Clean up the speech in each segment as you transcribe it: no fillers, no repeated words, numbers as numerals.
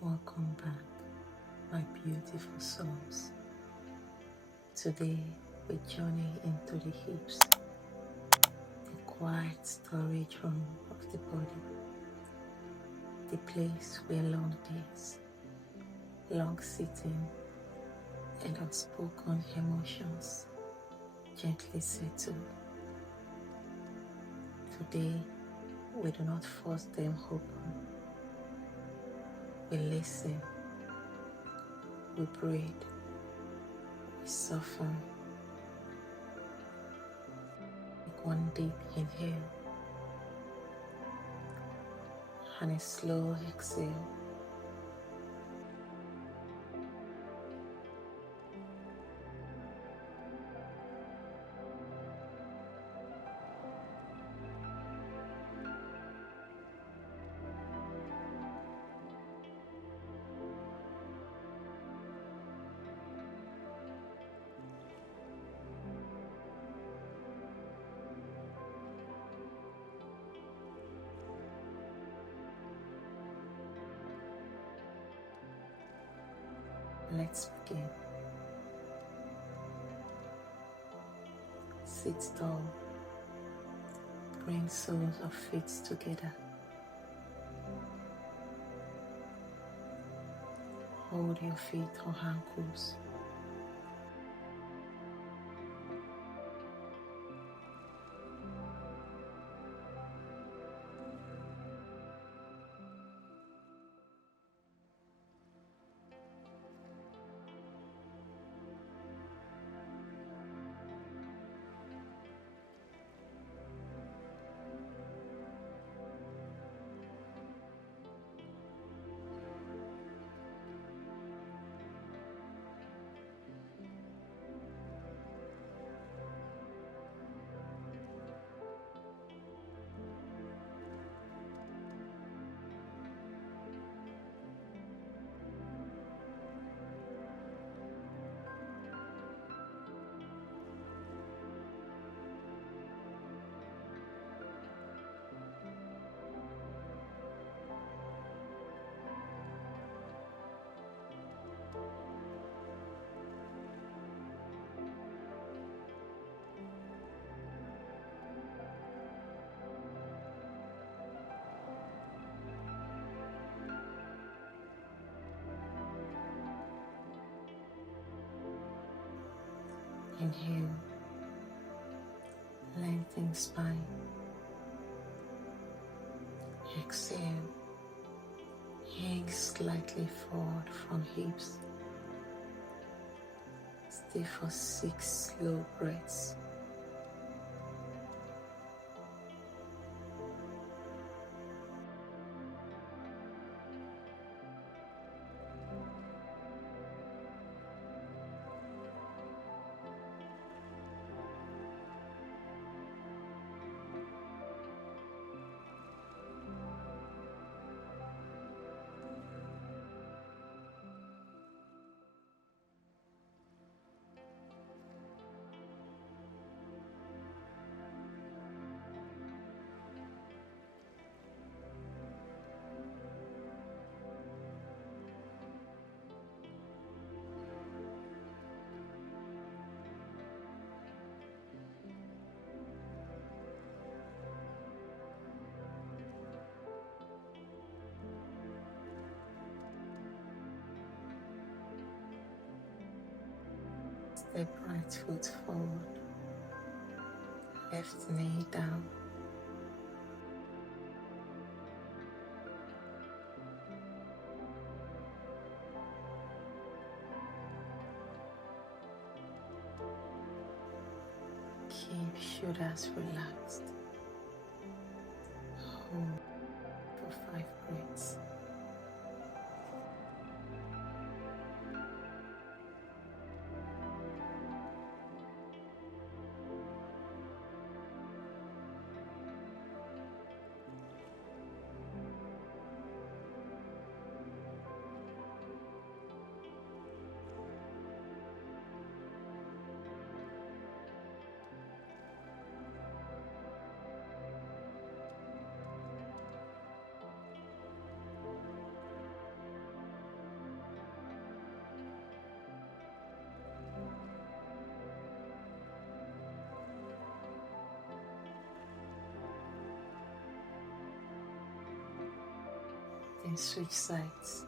Welcome back, my beautiful souls. Today we journey into the hips, the quiet storage room of the body, the place where long days, long sitting, and unspoken emotions gently settle. Today we do not force them open. We listen, we breathe, we soften. Take one deep inhale and a slow exhale. Let's begin. Sit tall. Bring soles of feet together. Hold your feet or ankles. Inhale, lengthen spine. Exhale, hang slightly forward from hips. Stay for 6 slow breaths. Step right foot forward, left knee down. Keep shoulders relaxed. Hold for 5 breaths. Then switch sides.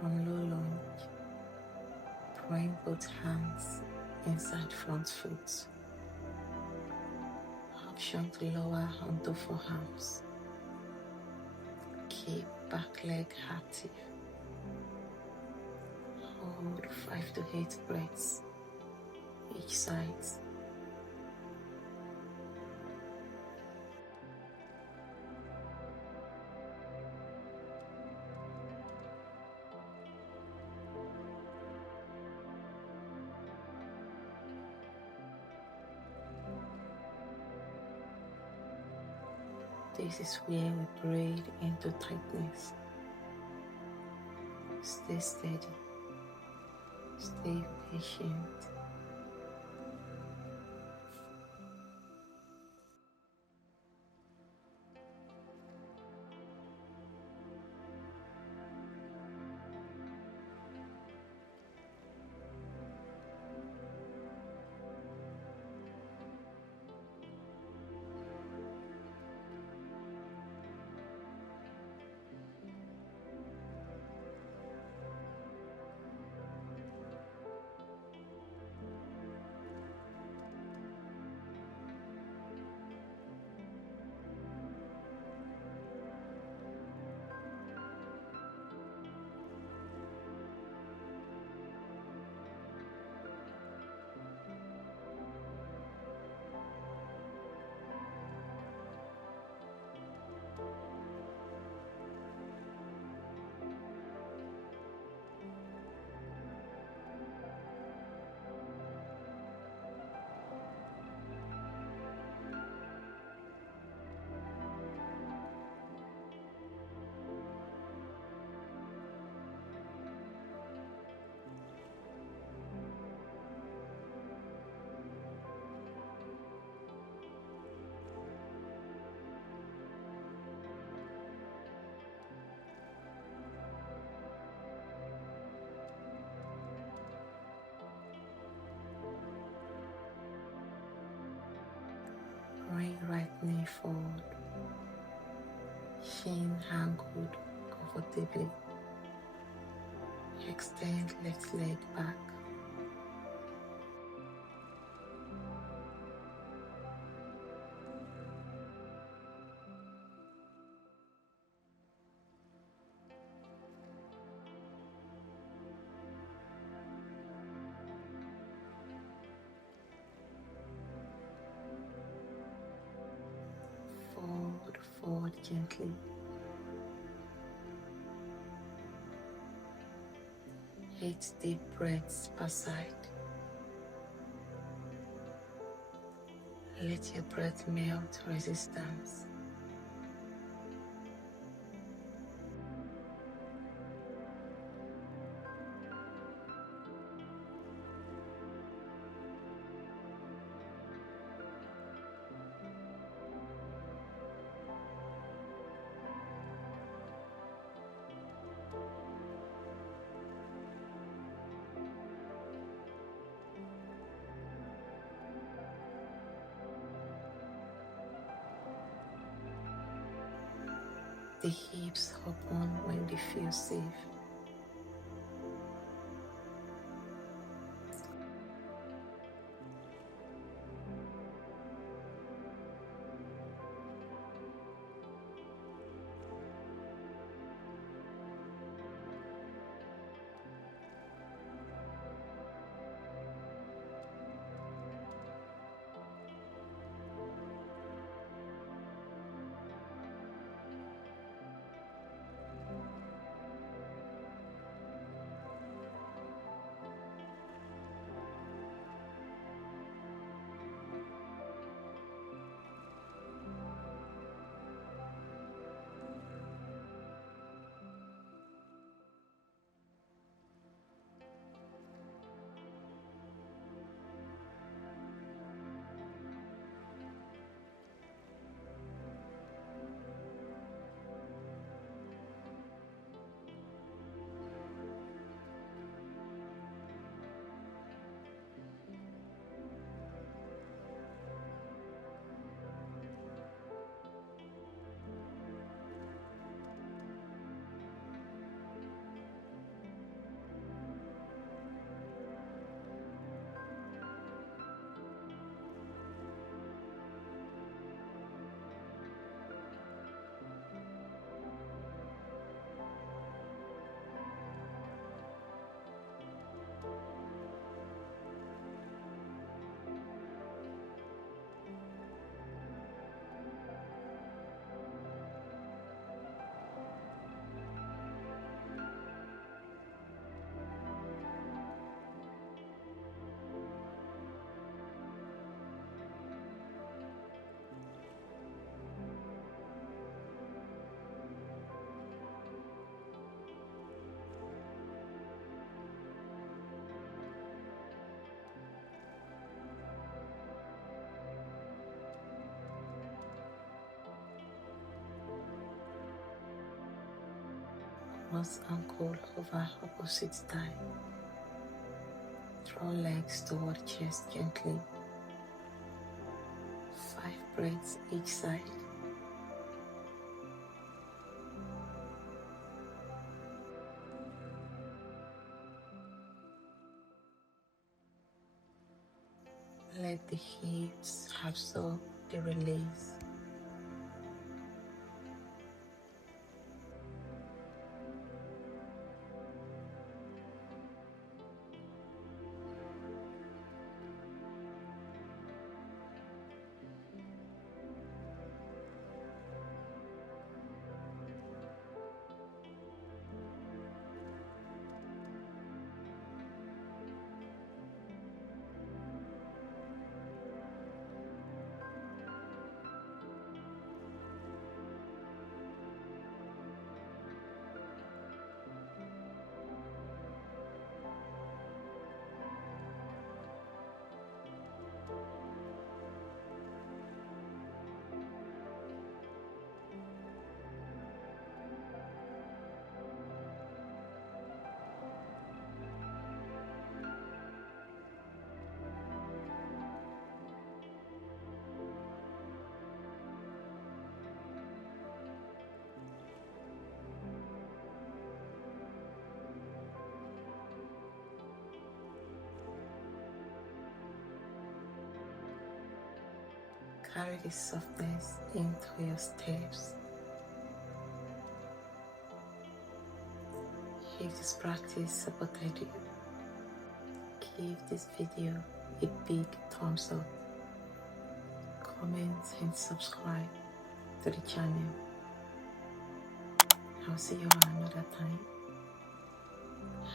From low lunge, bring both hands inside front foot. Option to lower onto forearms. Keep back leg active. Hold 5 to 8 breaths each side. This is where we breathe into tightness. Stay steady. Stay patient. Bring right knee forward. Shin angled comfortably. Extend left leg back. Forward gently. 8 deep breaths per side. Let your breath melt resistance. The hips open when they feel safe. Cross ankle over opposite thigh. Draw legs toward chest gently. 5 breaths each side. Let the hips absorb the release. Carry the softness into your steps. If this practice supported you, give this video a big thumbs up, comment and subscribe to the channel. I'll see you another time.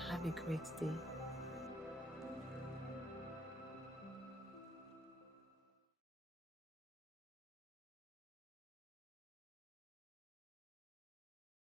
Have a great day.